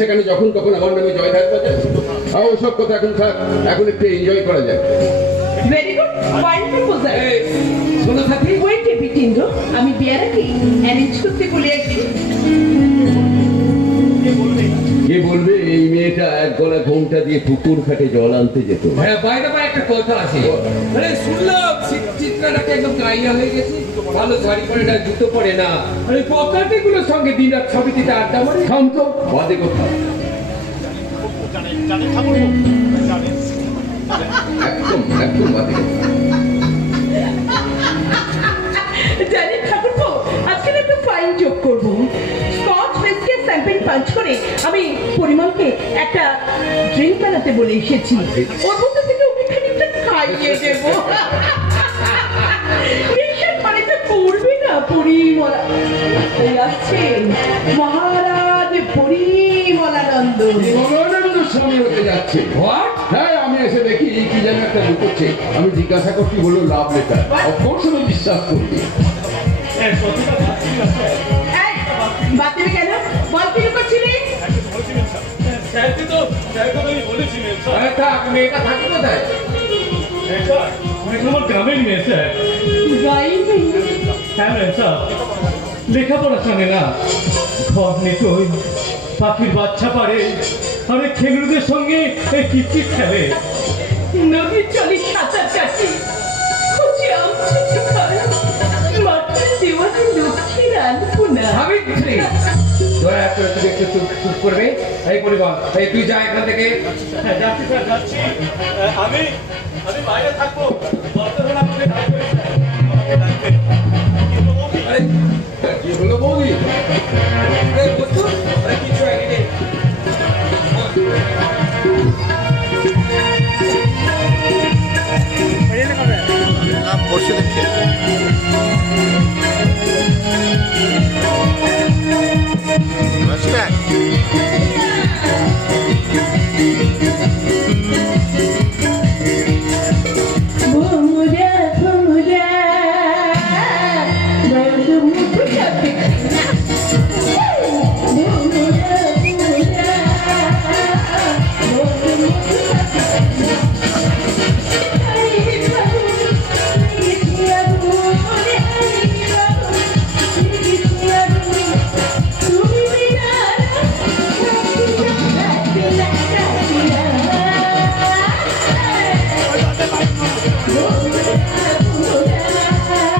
সেখানে যখন তখন আমার নামে জয়ধ্বনি বাজায়। ওসব কথা এখন থাক, এখন একটু এনজয় করা যায়। Very good, fine proposal. শোনো সাথী, ওয়েট এ বিট ইন্দ্র, আমি বিয়ারাকে অ্যারেঞ্জ করতে বলে আসি। কে বলবে এই মেয়েটা এক গলা ঘোমটা দিয়ে পুকুর ঘাটে জল আনতে যেত? হ্যাঁ বাইরে বাইরে একটা কথা আছে। আরে শুনলাম চিত্রাটাকে একদম গাইয়া হয়ে গেছে, ভালো শাড়ি পরে না, জুতো পরে না, আরে পকাটিগুলোর সঙ্গে দিন রাত ছবিটিতে আড্ডা মারে। থাম তো, বাদে কথা। একদম একদম বাদে কথা। জানি ঠাকুরপো, আজকে একটা ফাইন যোগ করবো। স্কচ হুইস্কি স্যাম্পেন পাঞ্চ করে আমি পরিমলকে একটা ড্রিঙ্ক বানাতে বলে এসেছি। ওর মধ্যে থেকে ওকে খানিকটা খাইয়ে দেবো। এসব বাড়িতে পড়বে না পরিমলা। এই আসছে মহারাজ পরিমলানন্দ। মনোনন্দ স্বামী হতে যাচ্ছে। হোয়াট? হ্যাঁ, আমি এসে দেখি কি যেন একটা লুকোচ্ছে। আমি জিজ্ঞাসা করছি, বললো লাভ লেটার। অফকোর্স আমি বিশ্বাস করি। এই, বাতিল কেন? বল কি লুকোচ্ছিলি? আরে থাক, মেয়েটা থাকি কোথায়? গ্রামের মেয়ে স্যার। গাইবে। হ্যাঁ ম্যাম স্যার, লেখাপড়া জানে না, ঘর নেই, পাখির বাচ্চা পারে, আরে খেলুড়দের সঙ্গে কিটকিট খেলে। নদীর জলে সাঁতার কাটে, খুঁজে আমছে খায়, মাঠে দেওয়াতে লক্ষ্মীর আলপনা। সাবিত্রী, দয়া করে তুমি একটু চুপ করবে। এই পরিবার, এই তুই যা এখান থেকে। হ্যাঁ যাচ্ছি স্যার, যাচ্ছি। আমি বাইরে থাকবো, বর্তমান আপনাকে ডাকবে স্যার।